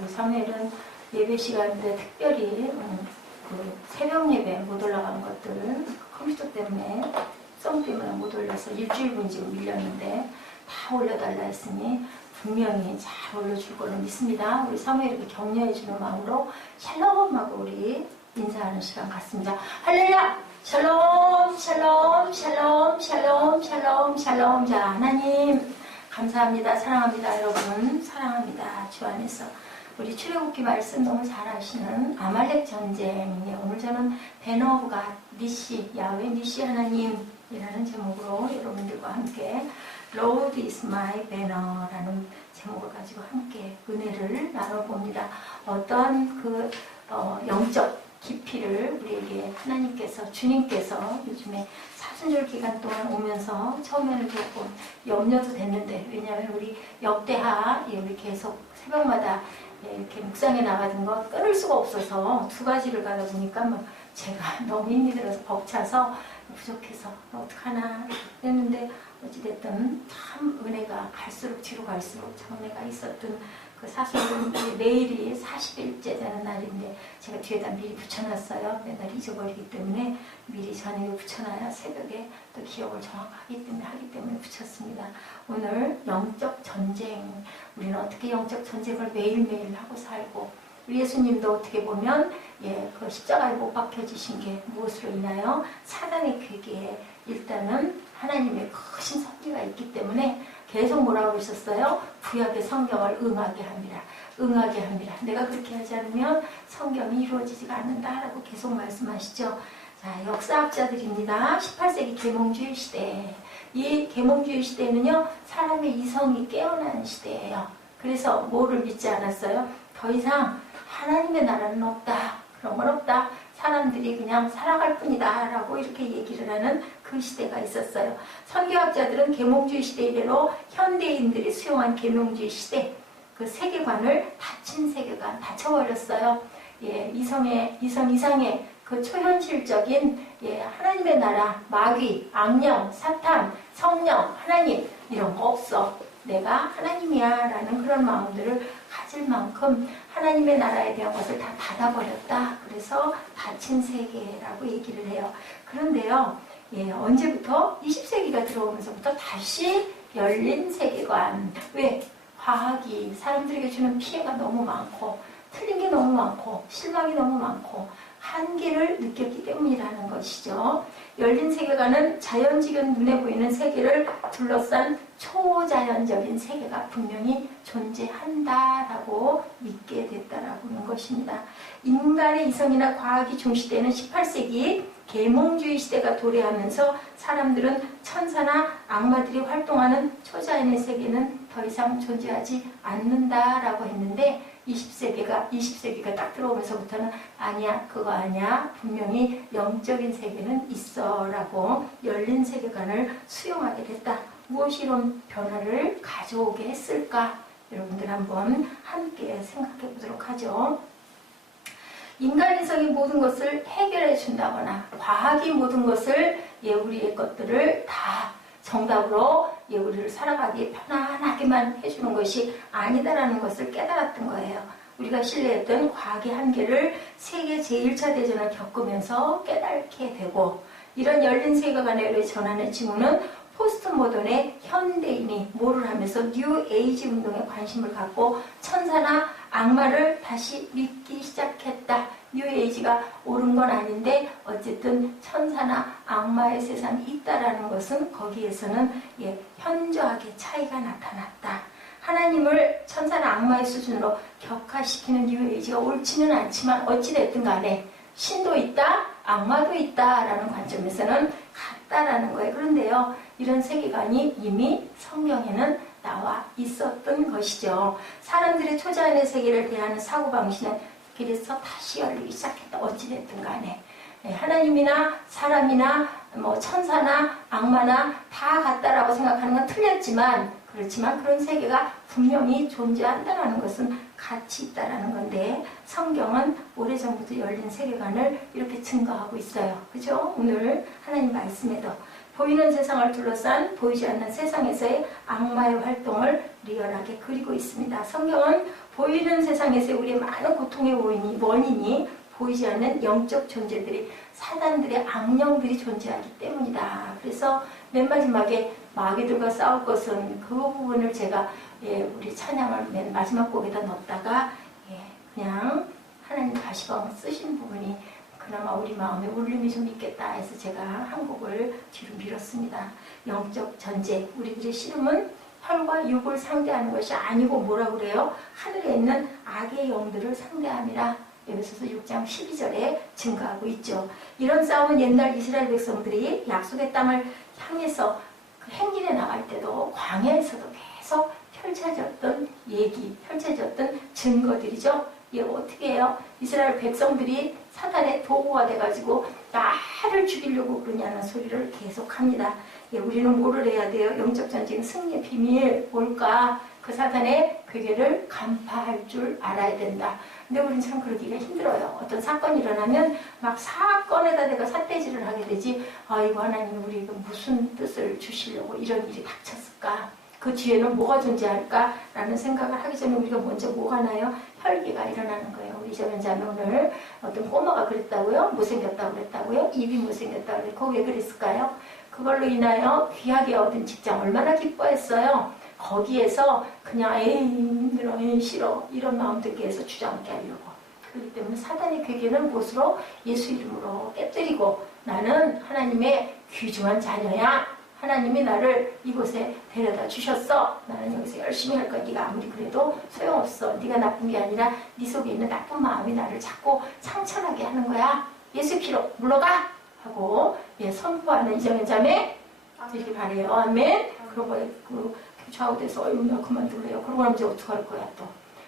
우리 사무엘은 예배 시간인데 특별히 그 새벽 예배 못 올라간 것들은 컴퓨터 때문에 성 때문에 못 올려서 일주일분 지금 밀렸는데 다 올려달라 했으니 분명히 잘 올려줄 거로 믿습니다. 우리 사무엘에게 격려해주는 마음으로 샬롬하고 우리 인사하는 시간 갖습니다. 할렐루야! 샬롬 샬롬 샬롬 샬롬 샬롬 샬롬. 자, 하나님 감사합니다. 사랑합니다. 여러분 사랑합니다. 주 안에서 우리 출애굽기 말씀 너무 잘 아시는 아말렉 전쟁. 오늘 저는 배너 오브 갓 니시 야훼 니시 하나님이라는 제목으로 여러분들과 함께 Lord is my banner라는 제목을 가지고 함께 은혜를 나눠봅니다. 어떤 그 영적 깊이를 우리에게 하나님께서 주님께서 요즘에 사순절 기간 동안 오면서 처음에는 조금 염려도 됐는데, 왜냐하면 우리 역대하 우리 계속 새벽마다 이렇게 묵상에 나가는 거 끊을 수가 없어서 두 가지를 가다 보니까 막 제가 너무 힘이 들어서 벅차서 부족해서 어떡하나 했는데, 어찌됐든 참 은혜가 갈수록 뒤로 갈수록 참 은혜가 있었던 그 사실은 내일이 40일째 되는 날인데 제가 뒤에다 미리 붙여놨어요. 맨날 잊어버리기 때문에 미리 저녁에 붙여놔야 새벽에 또 기억을 정확하기 때문에 하기 때문에 붙였습니다. 오늘 영적 전쟁, 우리는 어떻게 영적 전쟁을 매일매일 하고 살고, 우리 예수님도 어떻게 보면 그 십자가에 못 박혀지신 게 무엇으로 인하여 사단의 괴계에 일단은 하나님의 크신 섭리가 있기 때문에 계속 뭐라고 하셨어요? 구약의 성경을 응하게 합니다. 응하게 합니다. 내가 그렇게 하지 않으면 성경이 이루어지지가 않는다라고 계속 말씀하시죠. 자, 역사학자들입니다. 18세기 계몽주의 시대. 이 계몽주의 시대는요, 사람의 이성이 깨어나는 시대예요. 그래서 뭐를 믿지 않았어요? 더 이상 하나님의 나라는 없다. 그런 건 없다. 사람들이 그냥 살아갈 뿐이다 라고 이렇게 얘기를 하는 그 시대가 있었어요. 선교학자들은 계몽주의 시대 이래로 현대인들이 수용한 계몽주의 시대, 그 세계관을 닫힌 세계관, 닫혀버렸어요. 이성 이상의 그 초현실적인 하나님의 나라, 마귀, 악령, 사탄, 성령, 하나님 이런 거 없어. 내가 하나님이야 라는 그런 마음들을 가질 만큼 하나님의 나라에 대한 것을 다 닫아버렸다. 그래서 닫힌 세계라고 얘기를 해요. 그런데요, 언제부터? 20세기가 들어오면서부터 다시 열린 세계관. 왜? 과학이 사람들에게 주는 피해가 너무 많고, 틀린 게 너무 많고, 실망이 너무 많고, 한계를 느꼈기 때문이라는 것이죠. 열린 세계관은 자연적인 눈에 보이는 세계를 둘러싼 초자연적인 세계가 분명히 존재한다라고 믿게 됐다라고 하는 것입니다. 인간의 이성이나 과학이 중시되는 18세기 계몽주의 시대가 도래하면서 사람들은 천사나 악마들이 활동하는 초자연의 세계는 더 이상 존재하지 않는다라고 했는데, 20세기가 딱 들어오면서부터는 아니야, 그거 아니야, 분명히 영적인 세계는 있어 라고 열린 세계관을 수용하게 됐다. 무엇이 이런 변화를 가져오게 했을까? 여러분들 한번 함께 생각해 보도록 하죠. 인간인성이 모든 것을 해결해 준다거나 과학이 모든 것을 우리의 것들을 다 정답으로 우리를 살아가기에 편안하게만 해주는 것이 아니다라는 것을 깨달았던 거예요. 우리가 신뢰했던 과학의 한계를 세계 제1차 대전을 겪으면서 깨닫게 되고, 이런 열린 세계관의 전환의 징후는 포스트 모던의 현대인이 뭐를 하면서 뉴 에이지 운동에 관심을 갖고 천사나 악마를 다시 믿기 시작했다. 뉴 에이지가 옳은 건 아닌데 어쨌든 천사나 악마의 세상이 있다라는 것은 거기에서는 현저하게 차이가 나타났다. 하나님을 천사나 악마의 수준으로 격화시키는 뉴 에이지가 옳지는 않지만 어찌됐든 간에 신도 있다, 악마도 있다라는 관점에서는 같다라는 거예요. 그런데요, 이런 세계관이 이미 성경에는 나와 있었던 것이죠. 사람들의 초자연의 세계를 대하는 사고방식은 그래서 다시 열리기 시작했다. 어찌됐든 간에 하나님이나 사람이나 천사나 악마나 다 같다라고 생각하는 건 틀렸지만, 그렇지만 그런 세계가 분명히 존재한다는 것은 가치 있다라는 건데, 성경은 오래전부터 열린 세계관을 이렇게 증거하고 있어요. 그죠? 오늘 하나님 말씀에도 보이는 세상을 둘러싼 보이지 않는 세상에서의 악마의 활동을 리얼하게 그리고 있습니다. 성경은 보이는 세상에서의 우리의 많은 고통의 원인이 보이지 않는 영적 존재들이, 사단들의 악령들이 존재하기 때문이다. 그래서 맨 마지막에 마귀들과 싸울 것은 그 부분을 제가 우리 찬양을 맨 마지막 곡에다 넣었다가 그냥 하나님 가시방 쓰신 부분이 그나마 우리 마음에 울림이 좀 있겠다 해서 제가 한 곡을 뒤로 밀었습니다. 영적 전쟁, 우리들의 씨름은 혈과 육을 상대하는 것이 아니고 뭐라 그래요? 하늘에 있는 악의 영들을 상대함이라 에베소서 6장 12절에 증가하고 있죠. 이런 싸움은 옛날 이스라엘 백성들이 약속의 땅을 향해서 그 행진에 나갈 때도 광야에서도 계속 펼쳐졌던 펼쳐졌던 증거들이죠. 이게 어떻게 해요? 이스라엘 백성들이 사단의 도구가 돼가지고 나를 죽이려고 그러냐는 소리를 계속합니다. 우리는 뭐를 해야 돼요? 영적 전쟁 승리의 비밀 뭘까? 그 사단의 괴계를 간파할 줄 알아야 된다. 근데 우리는 참 그러기가 힘들어요. 어떤 사건이 일어나면 막 사건에다 내가 삿대질을 하게 되지. 아이고 하나님 우리 무슨 뜻을 주시려고 이런 일이 닥쳤을까? 그 뒤에는 뭐가 존재할까라는 생각을 하기 전에 우리가 먼저 뭐가 나요? 혈기가 일어나는 거예요. 우리 저변자매 오늘 어떤 꼬마가 그랬다고요? 못생겼다고 그랬다고요? 입이 못생겼다고 그랬고 그거 왜 그랬을까요? 그걸로 인하여 귀하게 얻은 직장 얼마나 기뻐했어요. 거기에서 그냥 에이 힘들어 에이 싫어 이런 마음 들게 해서 주저앉게 하려고. 그렇기 때문에 사단의 괴계는 무엇으로? 예수 이름으로 깨뜨리고 나는 하나님의 귀중한 자녀야. 하나님이 나를 이곳에 데려다 주셨어. 나는 여기서 열심히 할 거야. 네가 아무리 그래도 소용없어. 네가 나쁜 게 아니라 네 속에 있는 나쁜 마음이 나를 자꾸 상처나게 하는 거야. 예수 피로 물러가 하고 선포하는 이정현 자매 이렇게 바래요. 아멘. 그러고 그 좌우돼서 나 그만둘래요. 그러고 나면 이제 어떡할 거야 또.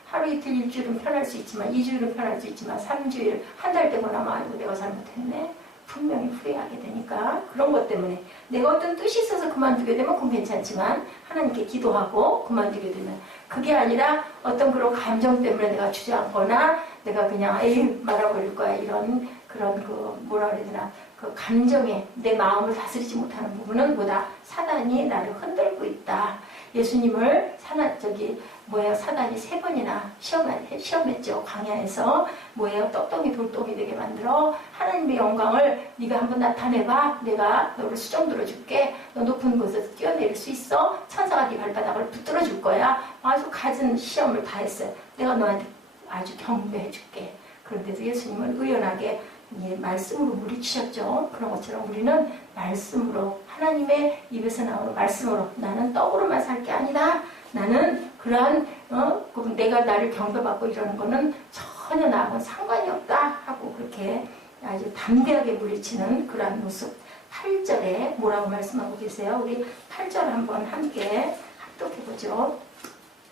하루 이틀 일주일은 편할 수 있지만 2주일은 편할 수 있지만 3주일 한 달 되고 나면 아이고 내가 잘못했네. 분명히 후회하게 되니까 그런 것 때문에 내가 어떤 뜻이 있어서 그만두게 되면 그건 괜찮지만 하나님께 기도하고 그만두게 되면 그게 아니라 어떤 그런 감정 때문에 내가 주저앉거나 내가 그냥 에이 말아버릴 거야 이런 그런 그 뭐라 그래야 되나 그 감정에 내 마음을 다스리지 못하는 부분은 뭐다? 사단이 나를 흔들고 있다. 예수님을 사단이 3번이나 시험했죠. 광야에서 떡덩이 돌덩이 되게 만들어 하나님의 영광을 네가 한번 나타내봐. 내가 너를 수정 들어줄게. 너 높은 곳에서 뛰어내릴 수 있어. 천사가 네 발바닥을 붙들어 줄 거야. 아주 갖은 시험을 다 했어요. 내가 너한테 아주 경배해 줄게. 그런데도 예수님은 의연하게 말씀으로 물리치셨죠. 그런 것처럼 우리는 말씀으로 하나님의 입에서 나오는 말씀으로 나는 떡으로만 살 게 아니다. 나는 그러한 내가 나를 경배받고 이러는 거는 전혀 나하고는 상관이 없다 하고 그렇게 아주 담대하게 물리치는 그러한 모습. 8절에 뭐라고 말씀하고 계세요? 우리 8절 한번 함께 합독해보죠.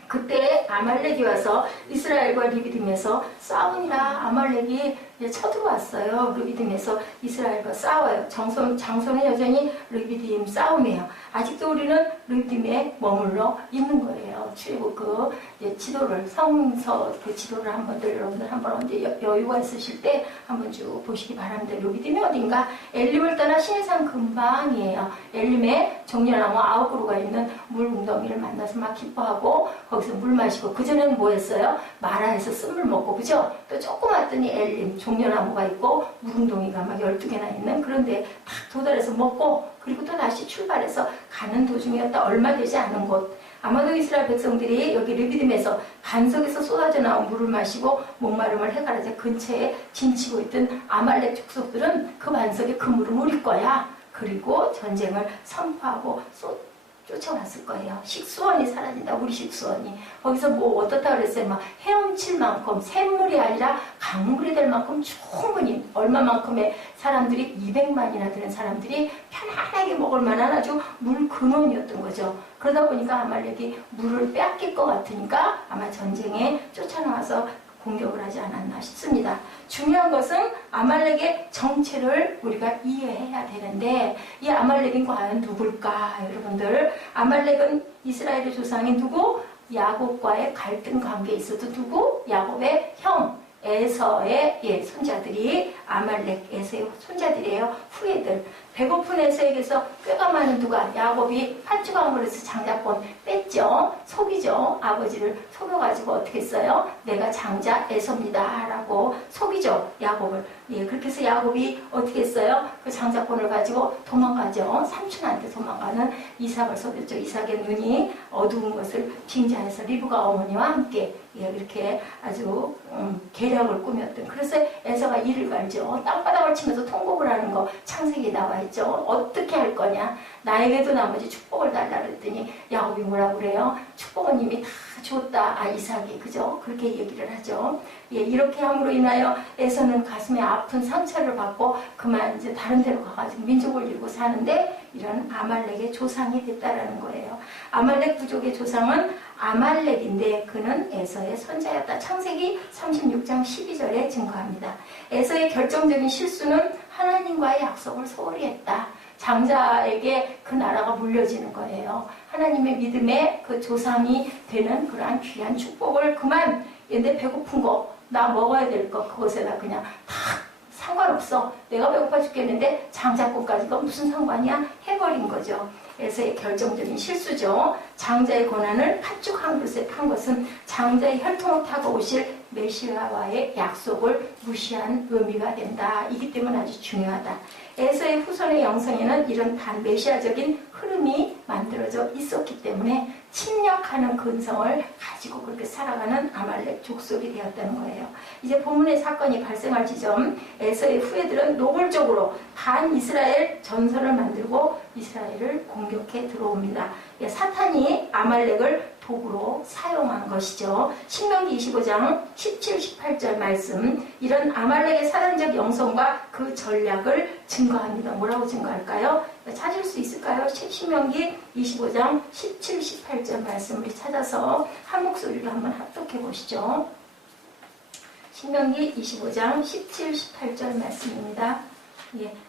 그때 아말렉이 와서 이스라엘과 르비딤에서 싸우니라. 아말렉이 쳐들어왔어요. 르비딤에서 이스라엘과 싸워요. 장소는 여전히 르비딤 싸움이에요. 아직도 우리는 르비딤에 머물러 있는 거예요. 출애굽 지도를 성서 지도를 여러분들 한번 언제 여유가 있으실 때 한번 쭉 보시기 바랍니다. 르비딤이 어딘가? 엘림을 떠나 시내산 근방이에요. 엘림에 종려나무 9그루가 있는 물 웅덩이를 만나서 막 기뻐하고 거기서 물 마시고 그전에는 뭐 했어요? 마라에서 쓴물 먹고 그죠? 또 조금 왔더니 엘림 종려나무가 있고 물웅덩이가 막 12개나 있는 그런데 딱 도달해서 먹고 그리고 또 다시 출발해서 가는 도중이었다. 얼마 되지 않은 곳. 아마도 이스라엘 백성들이 여기 르비딤에서 반석에서 쏟아져 나온 물을 마시고 목마름을 해가라자 근처에 진치고 있던 아말렉 족속들은 그 반석에 그 물을 우릴 거야. 그리고 전쟁을 선포하고 쫓아왔을 거예요. 식수원이 사라진다. 우리 식수원이. 거기서 뭐 어떻다 그랬어요? 막 헤엄칠 만큼 샘물이 아니라 강물이 될 만큼 충분히 얼마만큼의 사람들이 200만이나 되는 사람들이 편안하게 먹을 만한 아주 물 근원이었던 거죠. 그러다 보니까 아말렉이 물을 빼앗길 것 같으니까 아마 전쟁에 쫓아나와서 공격을 하지 않았나 싶습니다. 중요한 것은 아말렉의 정체를 우리가 이해해야 되는데 이 아말렉은 과연 누굴까? 여러분들 아말렉은 이스라엘의 조상인 누구? 야곱과의 갈등 관계에 있어도 누구? 야곱의 형 에서의 손자들이 아말렉 에서의 손자들이에요. 후예들. 배고픈 에서에게서 꾀가 많은 누가 야곱이 팥죽왕물에서 장자권 뺐죠. 속이죠. 아버지를 속여가지고 어떻게 했어요? 내가 장자 에서입니다 라고 속이죠. 야곱을. 그렇게 해서 야곱이 어떻게 했어요? 그 장자권을 가지고 도망가죠. 삼촌한테 도망가는 이삭을 속였죠. 이삭의 눈이 어두운 것을 빙자해서 리브가 어머니와 함께 이렇게 아주 계략을 꾸몄던. 그래서 에서가 이를 갈죠. 땅바닥을 치면서 통곡을 하는 거 창세기에 나와 있죠. 어떻게 할 거냐? 나에게도 나머지 축복을 달라 그랬더니 야곱이 뭐라고 그래요? 축복은 이미 다 줬다. 이삭이 그죠? 그렇게 얘기를 하죠. 이렇게 함으로 인하여 에서는 가슴에 아픈 상처를 받고 그만 이제 다른 데로 가가지고 민족을 이루고 사는데 이런 아말렉의 조상이 됐다라는 거예요. 아말렉 부족의 조상은 아말렉인데 그는 에서의 손자였다. 창세기 36장 12절에 증거합니다. 에서의 결정적인 실수는 하나님과의 약속을 소홀히 했다. 장자에게 그 나라가 물려지는 거예요. 하나님의 믿음의 그 조상이 되는 그러한 귀한 축복을 그만 얘네 배고픈 거 나 먹어야 될 거 그것에다 그냥 다 상관없어. 내가 배고파 죽겠는데 장자권까지가 무슨 상관이야? 해버린 거죠. 에서의 결정적인 실수죠. 장자의 권한을 팥죽 한 그릇에 판 것은 장자의 혈통을 타고 오실 메시아와의 약속을 무시한 의미가 된다. 이기 때문에 아주 중요하다. 에서의 후손의 영성에는 이런 반메시아적인 흐름이 만들어져 있었기 때문에 침략하는 근성을 가지고 그렇게 살아가는 아말렉 족속이 되었다는 거예요. 이제 본문의 사건이 발생할 지점, 에서의 후예들은 노골적으로 반이스라엘 전선을 만들고 이스라엘을 공격해 들어옵니다. 사탄이 아말렉을 도구로 사용한 것이죠. 신명기 25장 17, 18절 말씀, 이런 아말렉의 사단적 영성과 그 전략을 증거합니다. 뭐라고 증거할까요? 찾을 수 있을까요? 신명기 25장 17, 18절 말씀 우리 찾아서 한 목소리로 한번 합독해 보시죠. 신명기 25장 17, 18절 말씀입니다.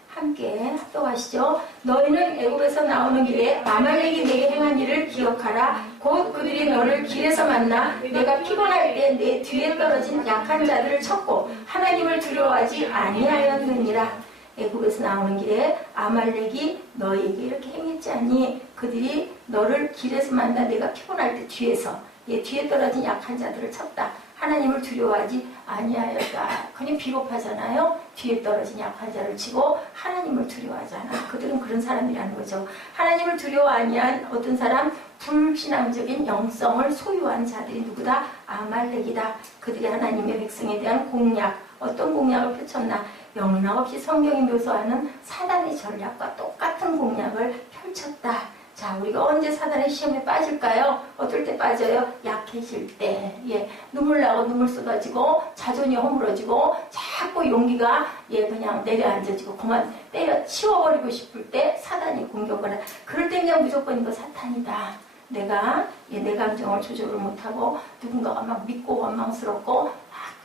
함께 합독하시죠. 너희는 애굽에서 나오는 길에 아말렉이 내게 행한 일을 기억하라. 곧 그들이 너를 길에서 만나 내가 피곤할 때 내 뒤에 떨어진 약한 자들을 쳤고 하나님을 두려워하지 아니하였느니라. 애굽에서 나오는 길에 아말렉이 너희에게 이렇게 행했지 않니? 그들이 너를 길에서 만나 내가 피곤할 때 뒤에 떨어진 약한 자들을 쳤다. 하나님을 두려워하지 아니하였다. 그냥 비겁하잖아요. 뒤에 떨어진 약한 자를 치고 하나님을 두려워하지 않아. 그들은 그런 사람이라는 거죠. 하나님을 두려워 아니한 어떤 사람, 불신앙적인 영성을 소유한 자들이 누구다? 아말렉이다. 그들이 하나님의 백성에 대한 공약, 어떤 공약을 펼쳤나? 영락없이 성경이 묘사하는 사단의 전략과 똑같은 공약을 펼쳤다. 자, 우리가 언제 사단의 시험에 빠질까요? 어떨 때 빠져요? 약해질 때. 눈물 나고 눈물 쏟아지고 자존이 허물어지고 자꾸 용기가 그냥 내려앉아지고 그만 때려 치워버리고 싶을 때 사단이 공격을 해. 그럴 때 그냥 무조건 이거 사탄이다. 내가 내 감정을 조절을 못하고 누군가가 막 믿고 원망스럽고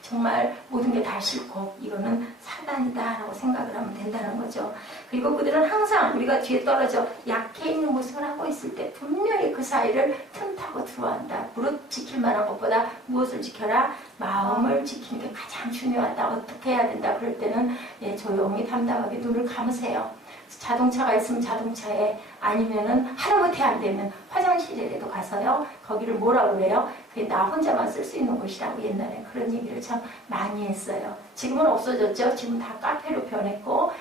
정말 모든 게 다 싫고 이거는 사단이다 라고 생각을 하면 된다는 거죠. 그리고 그들은 항상 우리가 뒤에 떨어져 약해 있는 모습을 하고 있을 때 분명히 그 사이를 틈타고 들어간다. 무릇 지킬 만한 것보다 무엇을 지켜라? 마음을 지키는 게 가장 중요하다. 어떻게 해야 된다. 그럴 때는 조용히 담담하게 눈을 감으세요. 자동차가 있으면 자동차에, 아니면은 하다못해 안 되면 화장실에라도 가서요. 거기를 뭐라고 그래요? 그게 나 혼자만 쓸 수 있는 곳이라고 옛날에 그런 얘기를 참 많이 했어요. 지금은 없어졌죠. 지금 다 카페로 변했고,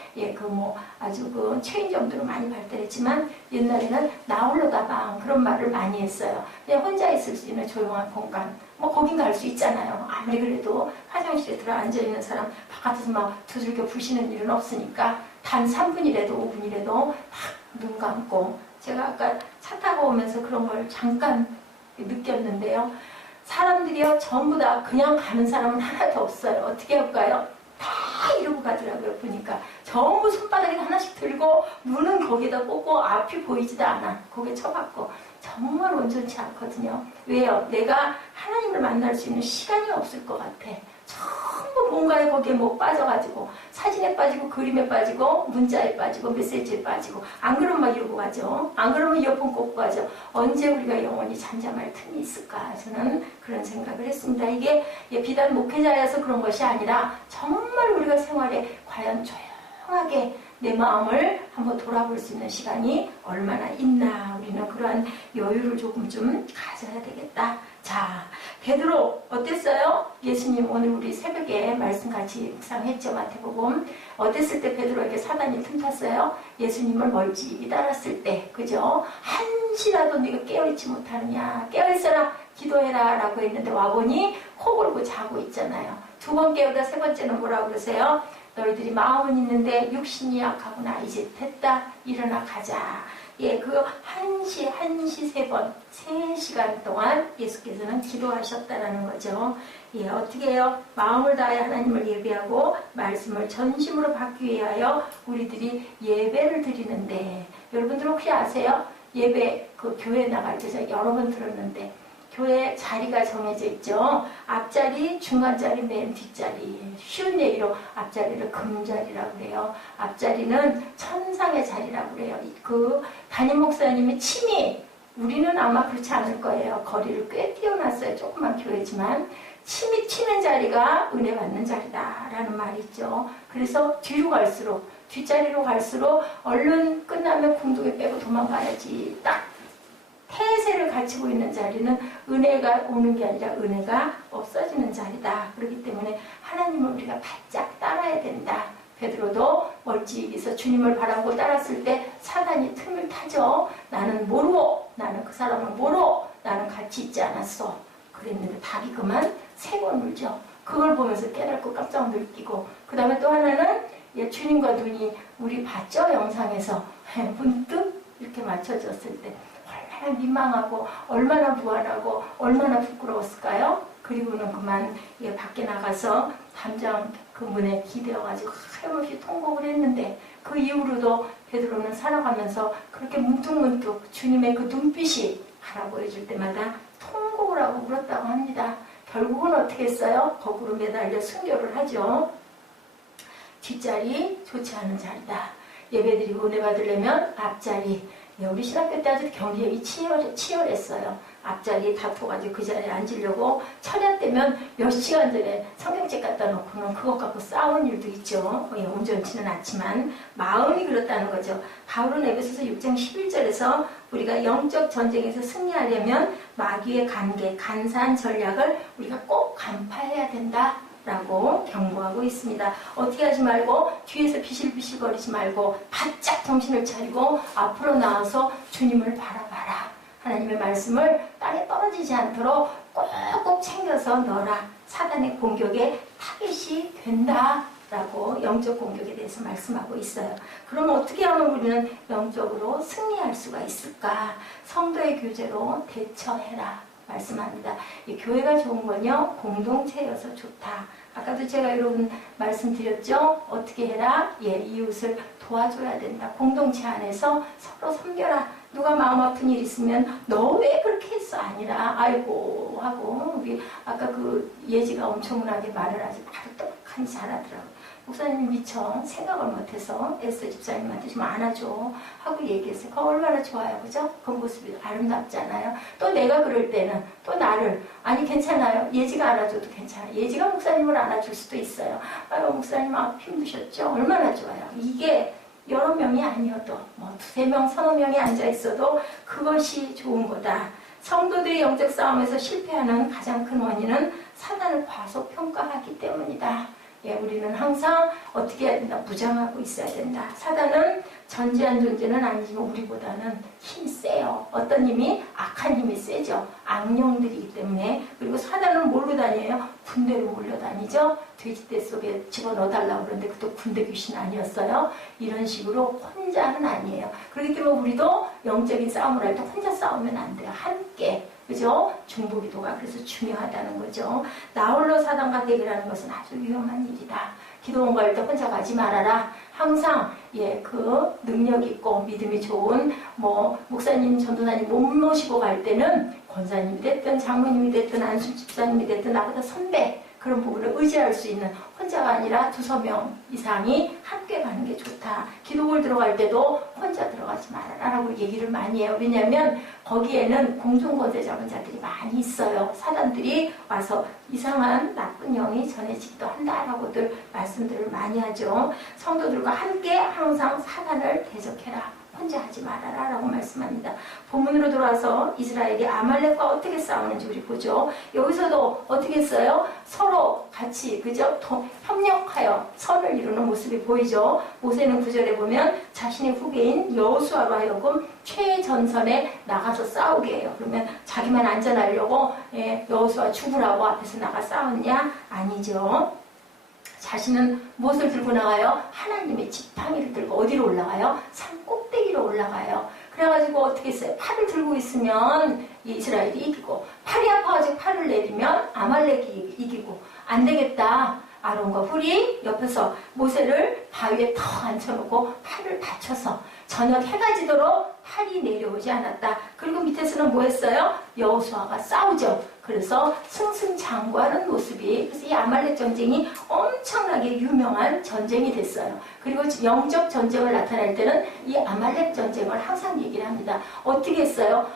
아주 그 체인점들은 많이 발달했지만 옛날에는 나 홀로 다방 그런 말을 많이 했어요. 그냥 혼자 있을 수 있는 조용한 공간. 거긴 갈 수 있잖아요. 아무리 그래도 화장실에 들어 앉아있는 사람 바깥에서 막 두들겨 부시는 일은 없으니까 단 3분이라도 5분이라도 막 눈 감고, 제가 아까 차 타고 오면서 그런 걸 잠깐 느꼈는데요. 사람들이요 전부 다 그냥 가는 사람은 하나도 없어요. 어떻게 할까요? 다 이러고 가더라고요. 보니까 전부 손바닥에 하나씩 들고 눈은 거기다 꽂고 앞이 보이지도 않아. 고개 쳐박고 정말 온전치 않거든요. 왜요? 내가 하나님을 만날 수 있는 시간이 없을 것 같아. 전부 뭔가에 거기에 못 빠져가지고 사진에 빠지고 그림에 빠지고 문자에 빠지고 메시지에 빠지고 안 그러면 막 이러고 가죠. 안 그러면 이어폰 꽂고 가죠. 언제 우리가 영원히 잠잠할 틈이 있을까? 저는 그런 생각을 했습니다. 이게 비단 목회자여서 그런 것이 아니라 정말 우리가 생활에 과연 조용하게 내 마음을 한번 돌아볼 수 있는 시간이 얼마나 있나. 우리는 그러한 여유를 조금 좀 가져야 되겠다. 자, 베드로 어땠어요? 예수님 오늘 우리 새벽에 말씀 같이 묵상했죠. 마태복음. 어땠을 때 베드로에게 사단이 틈탔어요? 예수님을 멀찍이 따랐을 때, 그죠? 한시라도 네가 깨어있지 못하느냐. 깨어있어라, 기도해라 라고 했는데 와보니 코 골고 자고 있잖아요. 2번 깨우다 3번째는 뭐라고 그러세요? 너희들이 마음은 있는데 육신이 약하구나. 이제 됐다. 일어나 가자. 예, 그 1시 3번, 3시간 동안 예수께서는 기도하셨다라는 거죠. 예, 어떻게 해요? 마음을 다해 하나님을 예배하고 말씀을 전심으로 받기 위하여 우리들이 예배를 드리는데, 여러분들 혹시 아세요? 예배, 그 교회 나갈 때 제가 여러 번 들었는데, 교회 자리가 정해져 있죠. 앞자리, 중간자리, 맨 뒷자리. 쉬운 얘기로 앞자리를 금자리라고 그래요. 앞자리는 천상의 자리라고 그래요. 그 담임 목사님이 침이, 우리는 아마 그렇지 않을 거예요. 거리를 꽤 띄워놨어요. 조그만 교회지만 침이 튀는 자리가 은혜 받는 자리다라는 말이 있죠. 그래서 뒤로 갈수록, 뒷자리로 갈수록 얼른 끝나면 궁둥이 빼고 도망가야지. 딱 태세를 갖추고 있는 자리는 은혜가 오는 게 아니라 은혜가 없어지는 자리다. 그렇기 때문에 하나님을 우리가 바짝 따라야 된다. 베드로도 멀찍이서 주님을 바라보고 따랐을 때 사단이 틈을 타죠. 나는 모르고, 나는 그 사람을 모르고, 나는 같이 있지 않았어. 그랬는데 닭이 그만 3번 울죠. 그걸 보면서 깨닫고 깜짝 놀기고, 그 다음에 또 하나는 주님과 눈이 우리 봤죠? 영상에서 문득 이렇게 맞춰졌을 때 얼마나 민망하고 얼마나 무안하고 얼마나 부끄러웠을까요? 그리고는 그만 밖에 나가서 담장 그 문에 기대어가지고 하염없이 통곡을 했는데, 그 이후로도 베드로는 살아가면서 그렇게 문득문득 주님의 그 눈빛이 바라 보여줄 때마다 통곡을 하고 울었다고 합니다. 결국은 어떻게 했어요? 거꾸로 매달려 순교를 하죠. 뒷자리 좋지 않은 자리다. 예배드리고 은혜 받으려면 앞자리. 우리 신학교 때 아주 경쟁이 치열했어요. 앞자리에 다퉈가지고 그 자리에 앉으려고 철야 때면 몇 시간 전에 성경책 갖다 놓고는 그것 갖고 싸운 일도 있죠. 온전치는 않지만 마음이 그렇다는 거죠. 바울은 에베소서 6장 11절에서 우리가 영적 전쟁에서 승리하려면 마귀의 관계, 간사한 전략을 우리가 꼭 간파해야 된다 라고 경고하고 있습니다. 어떻게 하지 말고 뒤에서 비실비실 거리지 말고 바짝 정신을 차리고 앞으로 나와서 주님을 바라봐라. 하나님의 말씀을 땅에 떨어지지 않도록 꼭꼭 챙겨서 넣어라. 사단의 공격에 타겟이 된다 라고 영적 공격에 대해서 말씀하고 있어요. 그럼 어떻게 하면 우리는 영적으로 승리할 수가 있을까? 성도의 교제로 대처해라 말씀합니다. 이 교회가 좋은 건요, 공동체여서 좋다. 아까도 제가 여러분 말씀드렸죠? 어떻게 해라? 이웃을 도와줘야 된다. 공동체 안에서 서로 섬겨라. 누가 마음 아픈 일 있으면 너 왜 그렇게 했어? 아니라 아이고 하고, 우리 아까 그 예지가 엄청나게 말을 아주 바로 똑똑하니 잘하더라고요. 목사님이 미처 생각을 못해서 에스더 집사님한테 좀 안아줘 하고 얘기했어요. 그거 얼마나 좋아요, 그죠? 그 모습이 아름답잖아요. 또 내가 그럴 때는 또 나를, 아니 괜찮아요, 예지가 안아줘도 괜찮아요. 예지가 목사님을 안아줄 수도 있어요. 아유 목사님 힘드셨죠? 얼마나 좋아요. 이게 여러 명이 아니어도 뭐 2-3명, 3-4명이 앉아있어도 그것이 좋은 거다. 성도들의 영적 싸움에서 실패하는 가장 큰 원인은 사단을 과소평가하기 때문이다. 우리는 항상 어떻게 해야 된다? 무장하고 있어야 된다. 사단은 전지한 존재는 아니지만 우리보다는 힘이 세요. 어떤 힘이? 악한 힘이 세죠. 악령들이기 때문에. 그리고 사단은 뭘로 다녀요? 군대로 몰려다니죠. 돼지떼 속에 집어넣어달라고 그러는데 그것도 군대 귀신 아니었어요? 이런 식으로 혼자는 아니에요. 그렇기 때문에 우리도 영적인 싸움을 할 때 혼자 싸우면 안 돼요. 함께. 그죠? 중보기도가 그래서 중요하다는 거죠. 나 홀로 사단과 대결하는 것은 아주 위험한 일이다. 기도원 갈 때 혼자 가지 말아라. 항상 그 능력 있고 믿음이 좋은 목사님, 전도사님 못 모시고 갈 때는 권사님이 됐든 장로님이 됐든 안수 집사님이 됐든 나보다 선배 그런 부분을 의지할 수 있는 혼자가 아니라 2~3명 이상이 함께 가는 게 좋다. 기도를 들어갈 때도 혼자 들어가지 말아라라고 얘기를 많이 해요. 왜냐하면 거기에는 공중권세 잡은 자들이 많이 있어요. 사단들이 와서 이상한 나쁜 영이 전해지기도 한다라고들 말씀들을 많이 하죠. 성도들과 함께 항상 사단을 대적해라. 혼자 하지 말아라 라고 말씀합니다. 본문으로 돌아와서 이스라엘이 아말렉과 어떻게 싸우는지 우리 보죠. 여기서도 어떻게 했어요? 서로 같이 그죠? 협력하여 선을 이루는 모습이 보이죠. 모세는 9절에 보면 자신의 후계인 여호수아로 하여금 최전선에 나가서 싸우게 해요. 그러면 자기만 안전하려고 여호수아 죽으라고 앞에서 나가 싸웠냐? 아니죠. 자신은 무엇을 들고 나가요? 하나님의 지팡이를 들고 어디로 올라가요? 산 꼭대기로 올라가요. 그래가지고 어떻게 했어요? 팔을 들고 있으면 이스라엘이 이기고, 팔이 아파가지고 팔을 내리면 아말렉이 이기고, 안 되겠다. 아론과 훌이 옆에서 모세를 바위에 턱 앉혀놓고 팔을 받쳐서 저녁 해가 지도록 팔이 내려오지 않았다. 그리고 밑에서는 뭐 했어요? 여호수아가 싸우죠. 그래서 승승장구하는 모습이, 그래서 이 아말렉 전쟁이 엄청나게 유명한 전쟁이 됐어요. 그리고 영적 전쟁을 나타낼 때는 이 아말렉 전쟁을 항상 얘기를 합니다. 어떻게 했어요?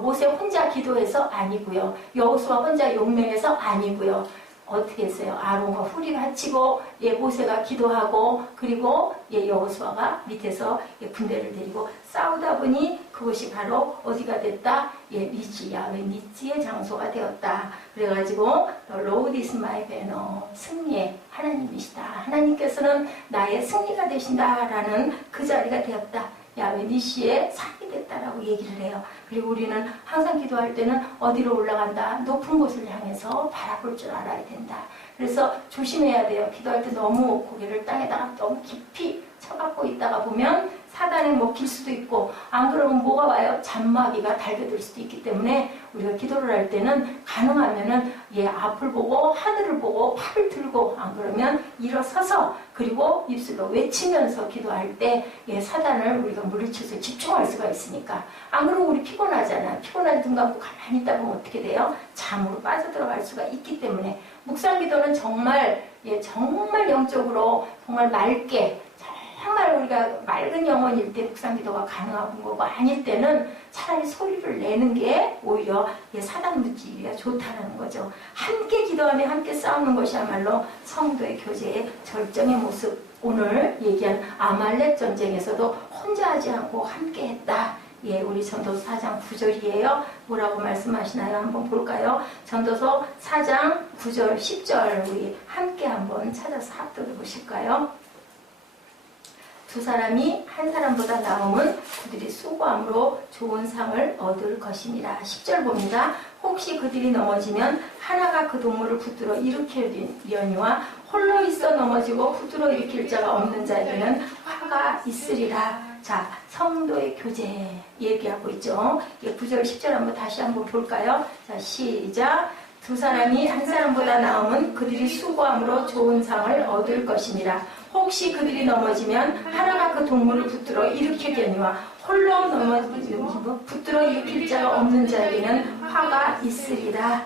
모세 혼자 기도해서 아니고요. 여호수아 혼자 용맹해서 아니고요. 어떻게 했어요? 아론과 훌이 바치고 모세가 기도하고 그리고 여호수아가 밑에서 군대를 데리고 싸우다 보니 그것이 바로 어디가 됐다? 니지, 야훼 니지의 장소가 되었다. 그래가지고 Lord is my banner, 승리의 하나님이시다. 하나님께서는 나의 승리가 되신다라는 그 자리가 되었다. 야훼 니시의 산이 됐다라고 얘기를 해요. 그리고 우리는 항상 기도할 때는 어디로 올라간다? 높은 곳을 향해서 바라볼 줄 알아야 된다. 그래서 조심해야 돼요. 기도할 때 너무 고개를 땅에다가 너무 깊이 쳐박고 있다가 보면 사단에 먹힐 수도 있고, 안 그러면 뭐가 와요? 잔마귀가 달겨들 수도 있기 때문에 우리가 기도를 할 때는 가능하면은 앞을 보고 하늘을 보고 팔을 들고, 안 그러면 일어서서 그리고 입술로 외치면서 기도할 때 사단을 우리가 물리쳐서 집중할 수가 있으니까. 안 그러면 우리 피곤하잖아요. 피곤한 눈 감고 가만히 있다 보면 어떻게 돼요? 잠으로 빠져들어갈 수가 있기 때문에 묵상 기도는 정말 정말 영적으로 정말 맑게, 정말 우리가 맑은 영혼일 때 묵상 기도가 가능한 거고, 아닐 때는 차라리 소리를 내는 게 오히려 사단 묻기가 좋다는 거죠. 함께 기도하며 함께 싸우는 것이야말로 성도의 교제의 절정의 모습. 오늘 얘기한 아말렉 전쟁에서도 혼자 하지 않고 함께 했다. 우리 전도서 4장 9절이에요. 뭐라고 말씀하시나요? 한번 볼까요? 전도서 4장 9절, 10절 우리 함께 한번 찾아서 합독해 보실까요? 두 사람이 한 사람보다 나음은 그들이 수고함으로 좋은 상을 얻을 것이니라. 10절 봅니다. 혹시 그들이 넘어지면 하나가 그 동물을 붙들어 일으키려니와 홀로 있어 넘어지고 붙들어 일으킬 자가 없는 자에게는 화가 있으리라. 자, 성도의 교제 얘기하고 있죠. 9절, 10절 한번 다시 한번 볼까요? 자, 시작. 두 사람이 한 사람보다 나음은 그들이 수고함으로 좋은 상을 얻을 것이니라. 혹시 그들이 넘어지면 하나가 그 동물을 붙들어 일으키려니와 홀로 넘어지고 붙들어 일으킬 자가 없는 자에게는 화가 있으리라.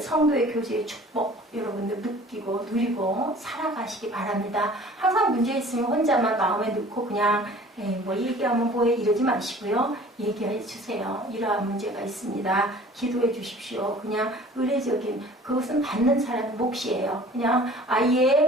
성도의 교제의 축복 여러분들 느끼고 누리고 살아가시기 바랍니다. 항상 문제 있으면 혼자만 마음에 넣고 그냥 얘기하면 뭐해 이러지 마시고요. 얘기해 주세요. 이러한 문제가 있습니다. 기도해 주십시오. 그냥 의례적인, 그것은 받는 사람의 몫이에요. 그냥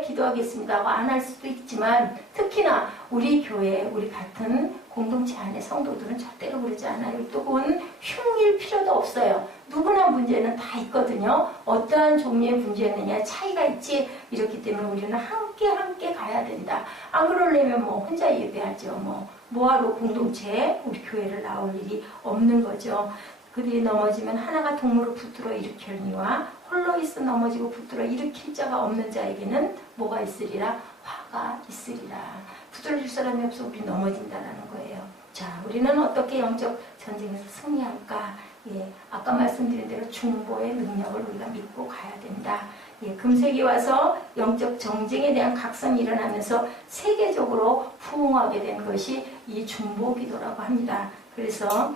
기도하겠습니다 하고 안 할 수도 있지만, 특히나 우리 교회, 우리 같은 공동체 안에 성도들은 절대로 그러지 않아요. 또 그건 흉일 필요도 없어요. 누구나 문제는 다 있거든요. 어떠한 종류의 문제느냐 차이가 있지. 이렇기 때문에 우리는 함께 가야 된다. 안 그러려면 혼자 예배하죠. 뭐하러 공동체에 우리 교회를 나올 일이 없는 거죠. 그들이 넘어지면 하나가 동물을 붙들어 일으키려니와 홀로 있어 넘어지고 붙들어 일으킬 자가 없는 자에게는 뭐가 있으리라? 화가 있으리라. 붙들어 줄 사람이 없어 우리 넘어진다라는 거예요. 자, 우리는 어떻게 영적 전쟁에서 승리할까? 아까 말씀드린 대로 중보의 능력을 우리가 믿고 가야 된다. 금세기 와서 영적 정쟁에 대한 각성이 일어나면서 세계적으로 부흥하게 된 것이 이 중보기도라고 합니다. 그래서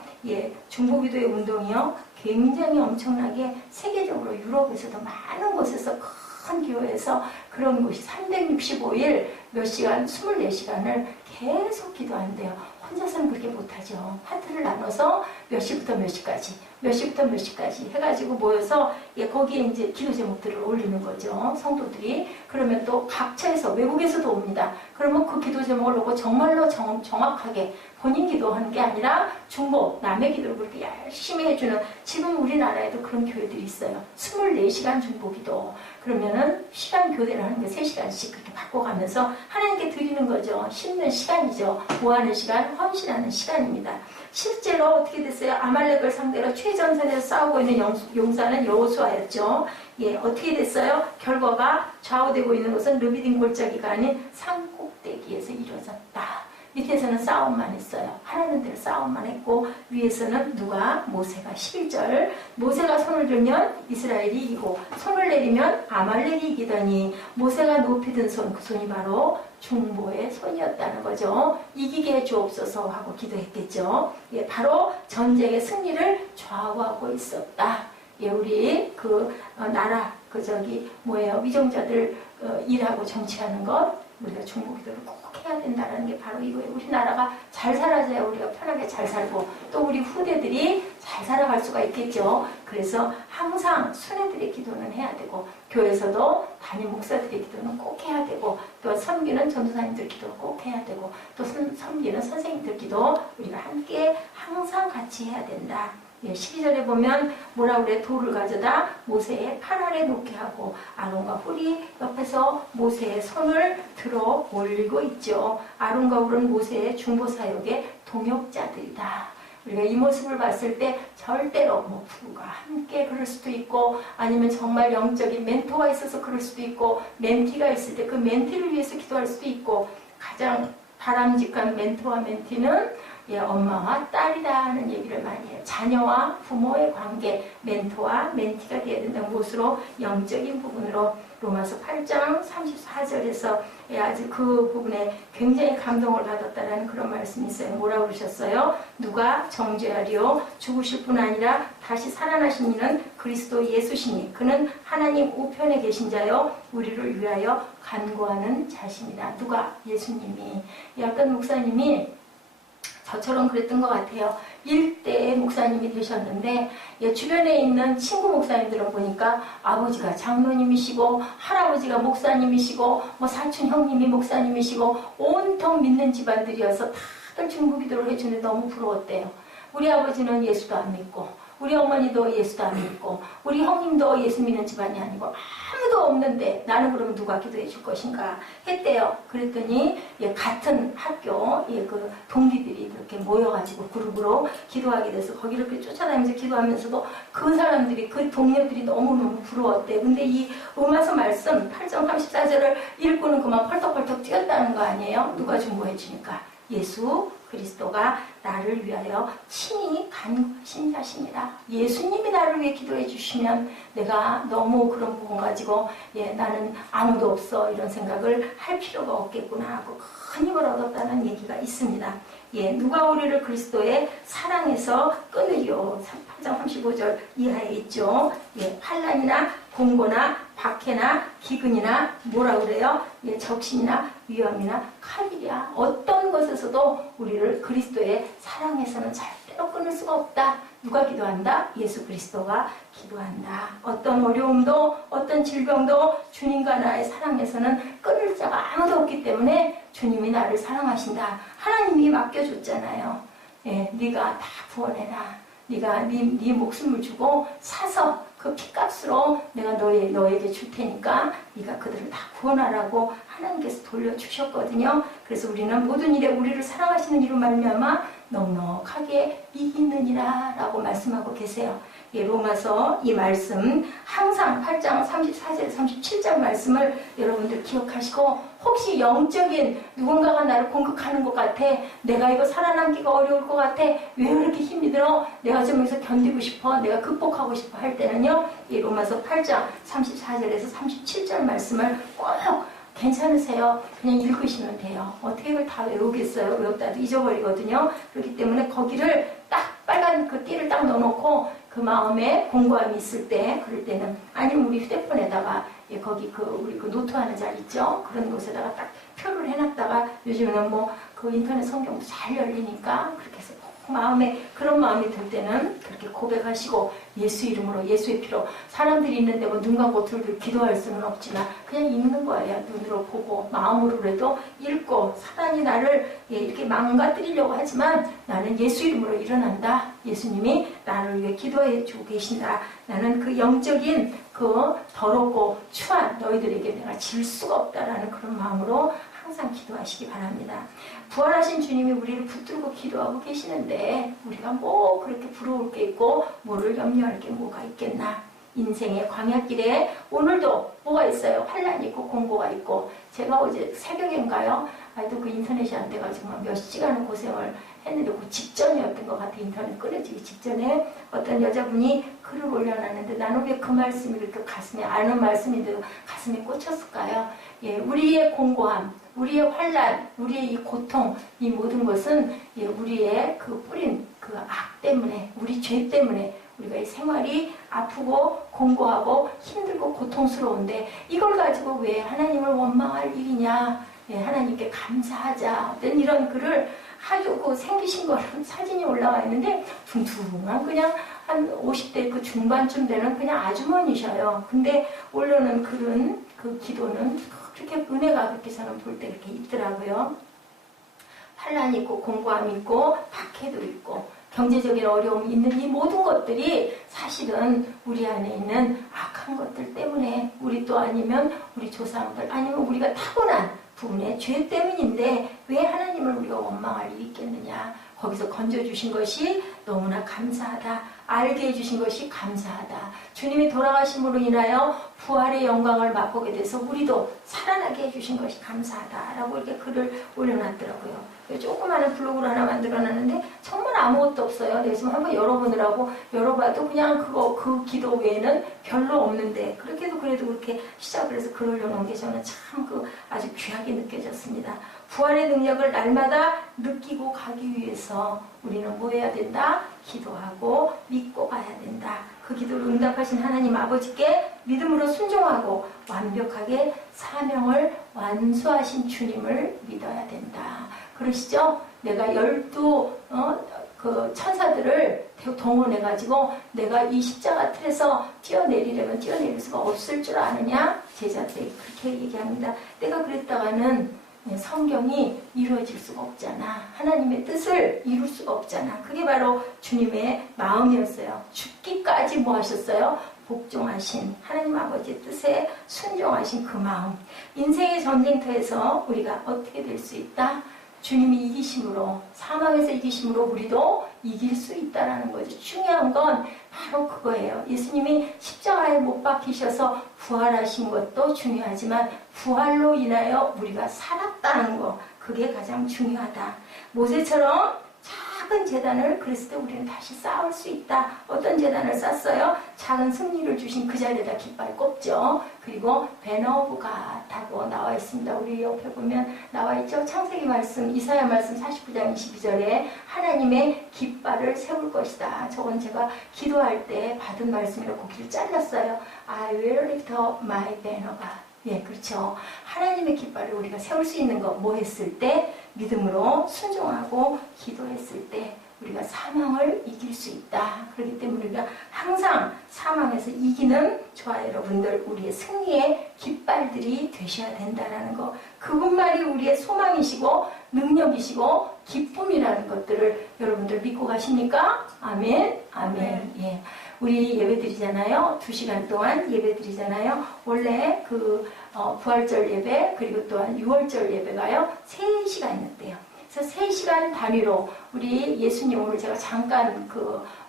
중보기도의 운동이요 굉장히 엄청나게 세계적으로 유럽에서도 많은 곳에서 큰 교회에서 그런 곳이 365일 몇 시간, 24시간을 계속 기도한대요. 혼자서는 그렇게 못하죠. 파트를 나눠서 몇 시부터 몇 시까지, 몇 시부터 몇 시까지 해가지고 모여서 거기에 이제 기도 제목들을 올리는 거죠. 성도들이. 그러면 또 각처에서, 외국에서도 옵니다. 그러면 그 기도 제목을 놓고 정말로 정확하게 본인 기도하는 게 아니라 중보, 남의 기도를 그렇게 열심히 해주는, 지금 우리나라에도 그런 교회들이 있어요. 24시간 중보 기도. 그러면은 시간 교대를 하는 게 3시간씩 그렇게 바꿔가면서 하나님께 드리는 거죠. 심는 시간이죠. 모하는 시간, 헌신하는 시간입니다. 실제로 어떻게 됐어요? 아말렉을 상대로 최전선에서 싸우고 있는 용사는 여호수아였죠. 어떻게 됐어요? 결과가 좌우되고 있는 것은 르비딘 골짜기가 아닌 산 꼭대기에서 이루어졌다. 밑에서는 싸움만 했어요. 하나는 대로 싸움만 했고 위에서는 누가? 모세가 11절 모세가 손을 들면 이스라엘이 이기고 손을 내리면 아말렉이 이기더니 모세가 높이 든 손, 그 손이 바로 중보의 손이었다는 거죠. 이기게 해주옵소서 하고 기도했겠죠. 바로 전쟁의 승리를 좌우하고 있었다. 우리 나라 위정자들 일하고 정치하는 것 우리가 중보기도를 꼭 해야 된다는 게 바로 이거예요. 우리나라가 잘 살아져야 우리가 편하게 잘 살고 또 우리 후대들이 잘 살아갈 수가 있겠죠. 그래서 항상 수녀들의 기도는 해야 되고 교회에서도 담임 목사들의 기도는 꼭 해야 되고 또 섬기는 전도사님들 기도를 꼭 해야 되고 또 섬기는 선생님들 기도 우리가 함께 항상 같이 해야 된다. 12절에 보면 뭐라 그래? 돌을 가져다 모세의 팔 아래 놓게 하고 아론과 훌이 옆에서 모세의 손을 들어 올리고 있죠. 아론과 훌은 모세의 중보 사역의 동역자들이다. 우리가 이 모습을 봤을 때 절대로 부부가 함께 그럴 수도 있고 아니면 정말 영적인 멘토가 있어서 그럴 수도 있고 멘티가 있을 때 그 멘티를 위해서 기도할 수도 있고 가장 바람직한 멘토와 멘티는 엄마와 딸이라는 얘기를 많이 해요. 자녀와 부모의 관계, 멘토와 멘티가 되어야 된다는 것으로 영적인 부분으로 로마서 8장 34절에서 아주 그 부분에 굉장히 감동을 받았다는 그런 말씀이 있어요. 뭐라고 그러셨어요? 누가 정죄하리요? 죽으실 뿐 아니라 다시 살아나신 이는 그리스도 예수시니 그는 하나님 우편에 계신 자요 우리를 위하여 간구하는 자십니다. 누가? 예수님이. 어떤 목사님이 저처럼 그랬던 것 같아요. 일대 목사님이 되셨는데 주변에 있는 친구 목사님들을 보니까 아버지가 장로님이시고 할아버지가 목사님이시고 사촌 형님이 목사님이시고 온통 믿는 집안들이어서 다들 중보기도를 해주는데 너무 부러웠대요. 우리 아버지는 예수도 안 믿고 우리 어머니도 예수도 안 믿고 우리 형님도 예수 믿는 집안이 아니고 아무도 없는데 나는 그러면 누가 기도해 줄 것인가 했대요. 그랬더니 같은 학교 그 동기들이 그렇게 모여가지고 그룹으로 기도하게 돼서 거기를 이렇게 쫓아다니면서 기도하면서도 그 사람들이 그 동료들이 너무너무 부러웠대. 근데 이 로마서 말씀 8장 34절을 읽고는 그만 펄떡펄떡 뛰었다는 거 아니에요? 누가 중보해 주니까? 예수 그리스도가 나를 위하여 친히 간구하신 자십니다. 예수님이 나를 위해 기도해 주시면 내가 너무 그런 부분 가지고 나는 아무도 없어 이런 생각을 할 필요가 없겠구나 하고 큰 힘을 얻었다는 얘기가 있습니다. 누가 우리를 그리스도의 사랑에서 끊으리요. 8장 35절 이하에 있죠. 환난이나 공고나 박해나 기근이나 뭐라 그래요? 적신이나 위험이나 칼이랴. 어떤 것에서도 우리를 그리스도의 사랑에서는 절대로 끊을 수가 없다. 누가 기도한다? 예수 그리스도가 기도한다. 어떤 어려움도 어떤 질병도 주님과 나의 사랑에서는 끊을 자가 아무도 없기 때문에 주님이 나를 사랑하신다. 하나님이 맡겨줬잖아요. 네가 다 구원해라. 네가 네 목숨을 주고 사서 그 피값으로 내가 너에게 줄 테니까 네가 그들을 다 구원하라고 하나님께서 돌려주셨거든요. 그래서 우리는 모든 일에 우리를 사랑하시는 이로 말미암아 넉넉하게 이기느니라 라고 말씀하고 계세요. 로마서 이 말씀 항상 8장 34절 37장 말씀 말씀을 여러분들 기억하시고, 혹시 영적인 누군가가 나를 공격하는 것 같아, 내가 이거 살아남기가 어려울 것 같아, 왜 이렇게 힘이 들어, 내가 좀 여기서 견디고 싶어, 내가 극복하고 싶어 할 때는요, 이 로마서 8장 34절에서 37절 말씀을 꼭 괜찮으세요? 그냥 읽으시면 돼요. 어떻게 이걸 다 외우겠어요? 외웠다도 잊어버리거든요. 그렇기 때문에 거기를 딱 빨간 그 띠를 딱 넣어놓고 그 마음에 공고함이 있을 때, 그럴 때는, 아니면 우리 휴대폰에다가 거기 우리 노트하는 자 있죠? 그런 곳에다가 딱 표를 해놨다가, 요즘에는 뭐 그 인터넷 성경도 잘 열리니까 그렇게 해서 마음에 그런 마음이 들 때는 그렇게 고백하시고, 예수 이름으로, 예수의 피로, 사람들이 있는데 뭐 눈 감고 들들 기도할 수는 없지만 그냥 읽는 거예요. 눈으로 보고 마음으로라도 읽고, 사단이 나를 이렇게 망가뜨리려고 하지만 나는 예수 이름으로 일어난다. 예수님이 나를 위해 기도해 주고 계신다. 나는 그 영적인 그 더럽고 추한 너희들에게 내가 질 수가 없다라는 그런 마음으로 항상 기도하시기 바랍니다. 부활하신 주님이 우리를 붙들고 기도하고 계시는데 우리가 뭐 그렇게 부러울 게 있고 뭐를 염려할 게 뭐가 있겠나. 인생의 광야길에 오늘도 뭐가 있어요? 환란이 있고 공고가 있고. 제가 어제 새벽인가요? 아이도 그 인터넷이 안 돼가지고 몇 시간을 고생을 했는데 그 직전이었던 것 같아. 인터넷 끊어지기 직전에 어떤 여자분이 글을 올려놨는데, 나는 왜 그 말씀이 그렇게 가슴에, 아는 말씀인데도 가슴에 꽂혔을까요? 예, 우리의 공고함, 우리의 환란, 우리의 이 고통, 이 모든 것은 우리의 그 뿌린 그 악 때문에, 우리 죄 때문에 우리가 이 생활이 아프고 공고하고 힘들고 고통스러운데, 이걸 가지고 왜 하나님을 원망할 일이냐, 예, 하나님께 감사하자, 어떤 이런 글을 아주 그 생기신 거는 사진이 올라와 있는데, 둥둥한 그냥 한 50대 그 중반쯤 되는 그냥 아주머니셔요. 근데 올려놓은 글은, 그 기도는 그렇게 은혜가 그렇게 저는 볼 때 이렇게 있더라고요. 환란이 있고 공고함이 있고 박해도 있고 경제적인 어려움이 있는 이 모든 것들이 사실은 우리 안에 있는 악한 것들 때문에, 우리 또 아니면 우리 조상들, 아니면 우리가 타고난 부분의 죄 때문인데 왜 하나님을 우리가 원망할 일이 있겠느냐. 거기서 건져주신 것이 너무나 감사하다. 알게 해주신 것이 감사하다. 주님이 돌아가심으로 인하여 부활의 영광을 맛보게 돼서 우리도 살아나게 해주신 것이 감사하다라고 이렇게 글을 올려놨더라고요. 조그마한 블로그를 하나 만들어놨는데 정말 아무것도 없어요. 그래서 한번 열어보느라고 열어봐도 그냥 그 기도 외에는 별로 없는데, 그렇게도 그래도 그렇게 시작을 해서 글 올려놓은 게 저는 참 아주 귀하게 느껴졌습니다. 부활의 능력을 날마다 느끼고 가기 위해서 우리는 뭐 해야 된다? 기도하고 믿고 가야 된다. 그 기도를 응답하신 하나님 아버지께 믿음으로 순종하고 완벽하게 사명을 완수하신 주님을 믿어야 된다. 그러시죠? 내가 12 그 천사들을 동원해가지고 내가 이 십자가 틀에서 뛰어내리려면 뛰어내릴 수가 없을 줄 아느냐? 제자들이 그렇게 얘기합니다. 내가 그랬다가는 성경이 이루어질 수가 없잖아. 하나님의 뜻을 이룰 수가 없잖아. 그게 바로 주님의 마음이었어요. 죽기까지 뭐 하셨어요? 복종하신 하나님 아버지의 뜻에 순종하신 그 마음. 인생의 전쟁터에서 우리가 어떻게 될 수 있다? 주님이 이기심으로, 사망에서 이기심으로 우리도 이길 수 있다라는 거죠. 중요한 건 바로 그거예요. 예수님이 십자가에 못 박히셔서 부활하신 것도 중요하지만 부활로 인하여 우리가 살았다는 거, 그게 가장 중요하다. 모세처럼 작은 재단을 그랬을 때 우리는 다시 쌓을 수 있다. 어떤 재단을 쌓았어요? 작은 승리를 주신 그 자리에다 깃발 꼽죠. 그리고 배너 오브 갓하고 나와 있습니다. 우리 옆에 보면 나와 있죠. 창세기 말씀, 이사야 말씀 49장 22절에 하나님의 깃발을 세울 것이다. 저건 제가 기도할 때 받은 말씀이라 고기를 잘랐어요. I will lift up my banner. 예, 그렇죠. 하나님의 깃발을 우리가 세울 수 있는 거 뭐 했을 때? 믿음으로 순종하고 기도했을 때 우리가 사망을 이길 수 있다. 그렇기 때문에 우리가 항상 사망에서 이기는, 저와 여러분들 우리의 승리의 깃발들이 되셔야 된다는 거. 그분만이 우리의 소망이시고 능력이시고 기쁨이라는 것들을 여러분들 믿고 가십니까? 아멘. 아멘. 예. 우리 예배 드리잖아요. 2시간 동안 예배 드리잖아요. 원래 부활절 예배, 그리고 또한 6월절 예배가요, 3시간이었대요. 그래서 3시간 단위로 우리 예수님, 오늘 제가 잠깐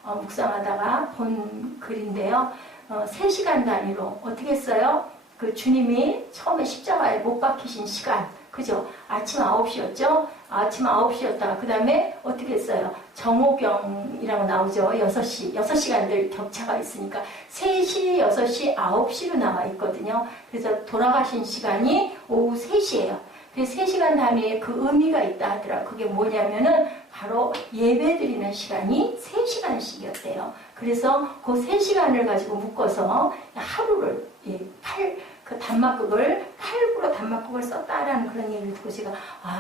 묵상하다가 본 글인데요. 3시간 단위로 어떻게 했어요? 그 주님이 처음에 십자가에 못 박히신 시간, 그죠? 아침 9시였죠? 아침 9시였다가 그 다음에 어떻게 했어요? 정오병이라고 나오죠. 6시간들 격차가 있으니까 3시, 6시, 9시로 나와 있거든요. 그래서 돌아가신 시간이 오후 3시예요. 그래서 3시간 단위에 그 의미가 있다 하더라. 그게 뭐냐면은 바로 예배 드리는 시간이 3시간씩이었대요. 그래서 그 3시간을 가지고 묶어서 하루를, 그 단막극을 8부로 단막극을 썼다라는 그런 얘기를 듣고 제가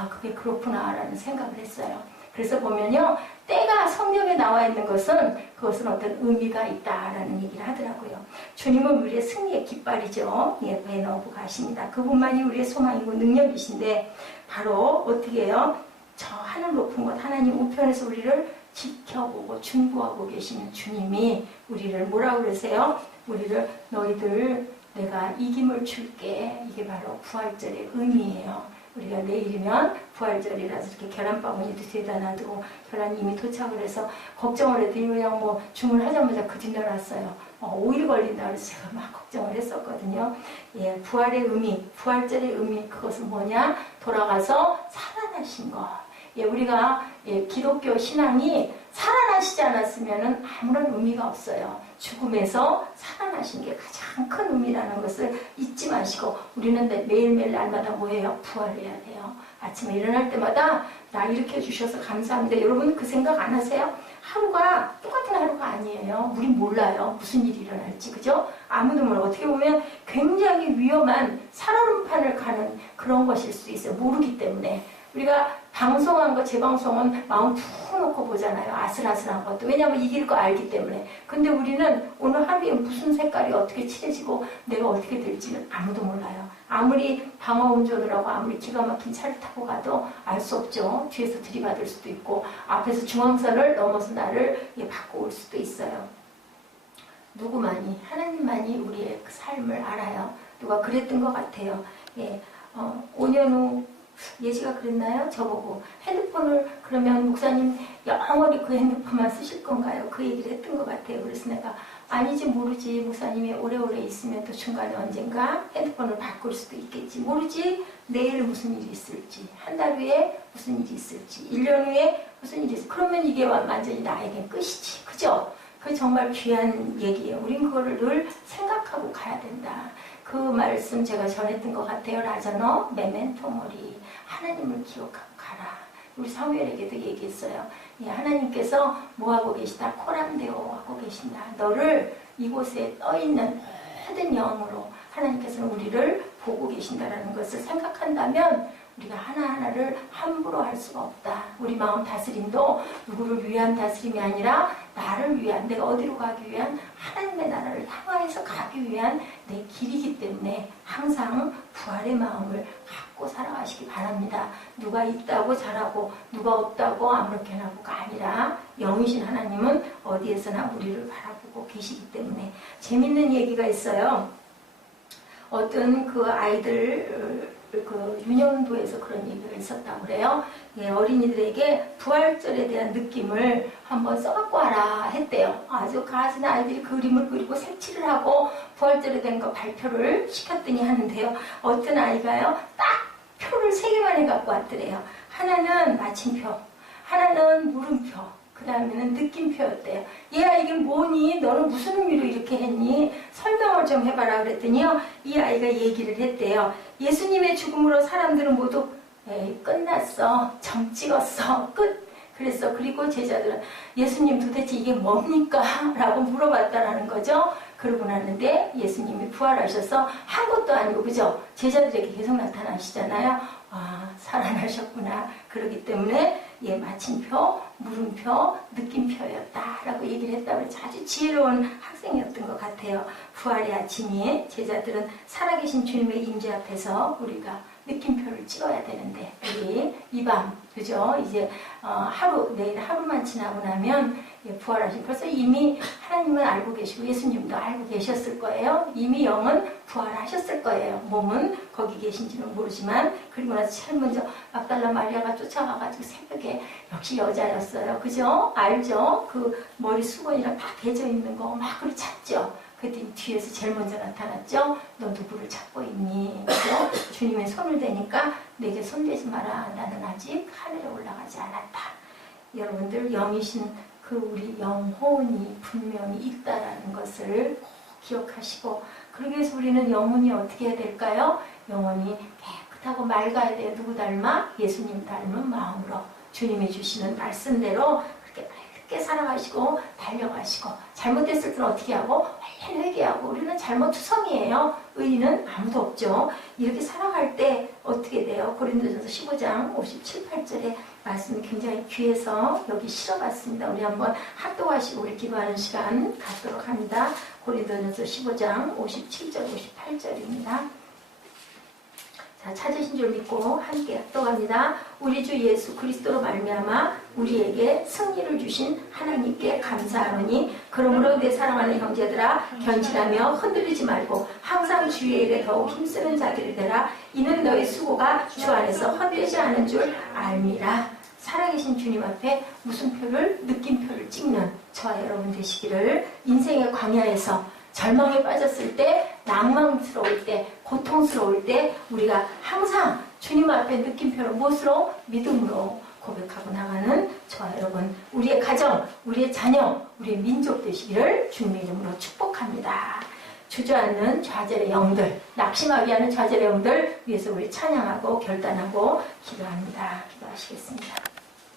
그게 그렇구나라는 생각을 했어요. 그래서 보면요, 때가 성경에 나와 있는 것은 그것은 어떤 의미가 있다라는 얘기를 하더라고요. 주님은 우리의 승리의 깃발이죠. 예배에 넣고 가십니다. 그분만이 우리의 소망이고 능력이신데 바로 어떻게 해요? 저 하늘 높은 곳 하나님 우편에서 우리를 지켜보고 중보하고 계시는 주님이 우리를 뭐라고 그러세요? 우리를 너희들 내가 이김을 줄게. 이게 바로 부활절의 의미예요. 우리가 내일이면 부활절이라서 이렇게 계란바구니도 뒤에다 놔두고 계란이 이미 도착을 해서 걱정을 했더니 그냥 뭐 주문하자마자 그 뒤에 놨어요. 5일 걸린다 그래서 제가 막 걱정을 했었거든요. 예, 부활의 의미, 부활절의 의미, 그것은 뭐냐? 돌아가서 살아나신 것. 예, 우리가 기독교 신앙이 살아나시지 않았으면 아무런 의미가 없어요. 죽음에서 살아나신 게 가장 큰 의미라는 것을 잊지 마시고 우리는 매일매일 날마다 뭐예요? 부활해야 돼요. 아침에 일어날 때마다 나 일으켜 주셔서 감사합니다. 여러분 그 생각 안 하세요? 하루가 똑같은 하루가 아니에요. 우린 몰라요. 무슨 일이 일어날지. 그죠? 아무도 몰라. 어떻게 보면 굉장히 위험한 살얼음판을 가는 그런 것일 수 있어요. 모르기 때문에. 우리가 방송한 거, 재방송은 마음 푹 놓고 보잖아요. 아슬아슬한 것도. 왜냐하면 이길 거 알기 때문에. 근데 우리는 오늘 하루에 무슨 색깔이 어떻게 칠해지고 내가 어떻게 될지는 아무도 몰라요. 아무리 방어운전을 하고 아무리 기가 막힌 차를 타고 가도 알 수 없죠. 뒤에서 들이받을 수도 있고 앞에서 중앙선을 넘어서 나를 받고 올 수도 있어요. 누구만이, 하나님만이 우리의 그 삶을 알아요. 누가 그랬던 것 같아요. 5년 후 예지가 그랬나요? 저보고 핸드폰을 그러면 목사님 영원히 그 핸드폰만 쓰실 건가요? 그 얘기를 했던 것 같아요. 그래서 내가 아니지 모르지 목사님이 오래오래 있으면 또 중간에 언젠가 핸드폰을 바꿀 수도 있겠지. 모르지 내일 무슨 일이 있을지, 한 달 후에 무슨 일이 있을지, 1년 후에 무슨 일이 있을지. 그러면 이게 완전히 나에겐 끝이지. 그죠? 그게 정말 귀한 얘기예요. 우린 그거를 늘 생각하고 가야 된다. 그 말씀 제가 전했던 것 같아요. 라자노 메멘토 모리. 하나님을 기억하고 가라. 우리 사무엘에게도 얘기했어요. 하나님께서 뭐하고 계시다? 코람데오 하고 계신다. 너를 이곳에 떠있는 모든 영으로 하나님께서는 우리를 보고 계신다라는 것을 생각한다면 우리가 하나하나를 함부로 할 수가 없다. 우리 마음 다스림도 누구를 위한 다스림이 아니라 나를 위한, 내가 어디로 가기 위한, 하나님의 나라를 향하여서 가기 위한 내 길이기 때문에 항상 부활의 마음을 갖고 살아가시기 바랍니다. 누가 있다고 잘하고 누가 없다고 아무렇게나 하고가 아니라 영이신 하나님은 어디에서나 우리를 바라보고 계시기 때문에. 재밌는 얘기가 있어요. 어떤 그 아이들 그 유년부에서 그런 얘기가 있었다고 그래요. 어린이들에게 부활절에 대한 느낌을 한번 써갖고 와라 했대요. 아주 가진 아이들이 그림을 그리고 색칠을 하고 부활절에 대한 거 발표를 시켰더니 하는데요. 어떤 아이가요, 딱 표를 3개만 해갖고 왔더래요. 하나는 마침표, 하나는 물음표, 그 다음에는 느낌표였대요. 얘야 이게 뭐니? 너는 무슨 의미로 이렇게 했니? 설명을 좀 해봐라 그랬더니요. 이 아이가 얘기를 했대요. 예수님의 죽음으로 사람들은 모두 끝났어. 점 찍었어. 끝. 그랬어. 그리고 제자들은 예수님 도대체 이게 뭡니까? 라고 물어봤다라는 거죠. 그러고 나는데 예수님이 부활하셔서 한 것도 아니고 그죠? 제자들에게 계속 나타나시잖아요. 아, 살아나셨구나. 그렇기 때문에 마침표, 물음표, 느낌표였다라고 얘기를 했다고 해서 아주 지혜로운 학생이었던 것 같아요. 부활의 아침이 제자들은 살아계신 주님의 임재 앞에서 우리가 느낌표를 찍어야 되는데 우리 이 밤, 그죠? 이제 내일 하루만 지나고 나면 부활하신, 벌써 이미 하나님은 알고 계시고 예수님도 알고 계셨을 거예요. 이미 영은 부활하셨을 거예요. 몸은 거기 계신지는 모르지만. 그리고 나서 제일 먼저 막달라 마리아가 쫓아가가지고 새벽에, 역시 여자였어요. 그죠? 알죠? 그 머리 수건이랑 다 개져 있는 거 막 그리 찾죠. 그랬더니 뒤에서 제일 먼저 나타났죠. 너 누구를 찾고 있니? 그래서 주님의 손을 대니까 내게 손대지 마라. 나는 아직 하늘에 올라가지 않았다. 여러분들 영이신 그 우리 영혼이 분명히 있다라는 것을 꼭 기억하시고, 그러기 위해서 우리는 영혼이 어떻게 해야 될까요? 영혼이 깨끗하고 맑아야 돼요. 누구 닮아? 예수님 닮은 마음으로 주님이 주시는 말씀대로 그렇게 맑게 살아가시고 달려가시고, 잘못됐을 때는 어떻게 하고? 얼른 회개하고. 우리는 잘못투성이에요. 의인은 아무도 없죠. 이렇게 살아갈 때 어떻게 돼요? 고린도전서 15장 57, 8절에 말씀이 굉장히 귀해서 여기 실어봤습니다. 우리 한번 합독하시고 우리 기도하는 시간 갖도록 합니다. 고린도전서 15장 57절, 58절입니다. 자, 찾으신 줄 믿고 함께 합독합니다. 우리 주 예수 그리스도로 말미암아 우리에게 승리를 주신 하나님께 감사하노니, 그러므로 내 사랑하는 형제들아, 견실하며 흔들리지 말고 항상 주의 일에 더욱 힘쓰는 자들이 되라. 이는 너희 수고가 주 안에서 헛되지 않은 줄 알미라. 살아계신 주님 앞에 무슨 표를? 느낌표를 찍는 저와 여러분 되시기를. 인생의 광야에서 절망에 빠졌을 때, 낭망스러울 때, 고통스러울 때 우리가 항상 주님 앞에 느낌표를 무엇으로? 믿음으로 고백하고 나가는 저와 여러분, 우리의 가정, 우리의 자녀, 우리의 민족 되시기를 주님의 이름으로 축복합니다. 주저앉는 좌절의 영들, 낙심하게 하는 좌절의 영들 위해서 우리 찬양하고 결단하고 기도합니다. 기도하시겠습니다.